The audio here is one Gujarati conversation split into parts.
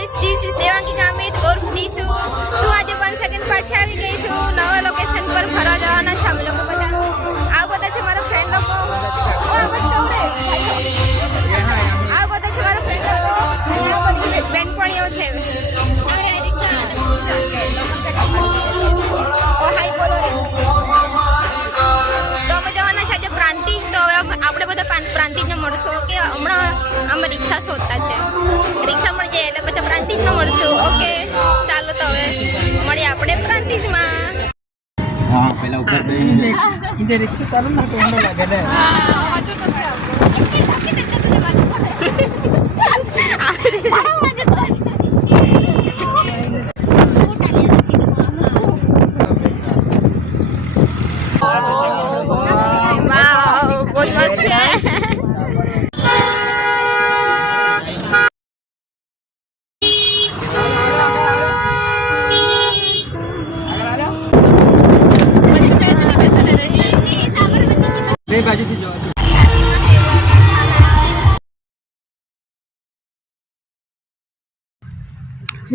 Guys, this is Devangi Gamit ઉર્ફ દીસુ. તું આજે 1 સેકન્ડ પાછી આવી ગઈ છું. નવા લોકેશન પર ફરવા જવાના છે અમે લોકો બધા. આ બધા છે મારા ફ્રેન્ડ લોકો. આ બધા છે મારા ફ્રેન્ડ લોકો. અને આ બધી બેનપણીઓ છે. તો અમે જવાના છે આજે પ્રાંતિજ. તો હવે આપણે બધા પ્રાંતિજને મળશું. ઓકે, હમણાં અમે રિક્ષા શોધતા છે. રિક્ષા મળી જાય એટલે પછી પ્રાંતિજમાં મળશું. ઓકે, ચાલો તો હવે મળીએ આપણે પ્રાંતિજમાં. हाँ पहला ऊपर इधर रिक्शा चालू ना तो हम लगे ना વાવ, બહુ મસ્ત છે. બે બાજુથી જો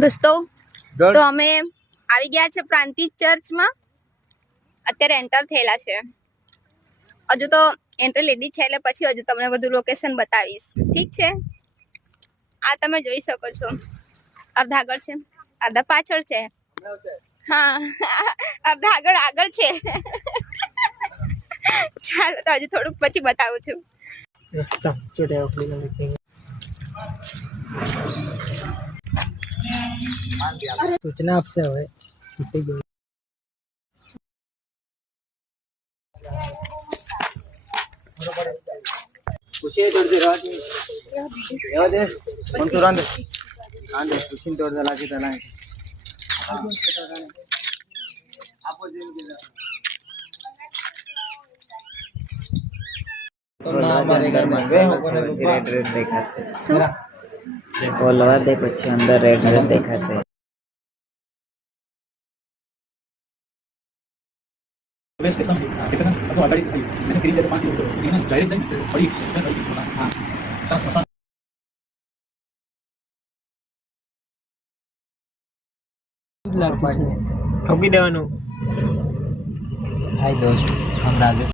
દોસ્તો, તો અમે આવી ગયા છે પ્રાંતિજ ચર્ચમાં. અત્યારે એન્ટર થયેલા છે. હજુ તો એન્ટ્રી લીધી છે એટલે પછી હજુ તમને બધું લોકેશન બતાવીશ. ઠીક છે? આ તમે જોઈ શકો છો. અડધા આગળ છે, અડધા પાછળ છે. હા, અડધા આગળ છે. ચાલો તો હજુ થોડુંક પછી બતાવું છું. छोटे अपनी लिखेंगे सूचना आपसे है कुछ तोड़ दे रहा दे हम तो रांदे रांदे कुछ तोड़ दे लाके तना आपो दिन के રેડ રેડ દેખાશે. ખોલવા દે પછી અંદર રેડ રેડ દેખાશે. ठोकी देवानो. हाय दोस्त, हम राजस्थान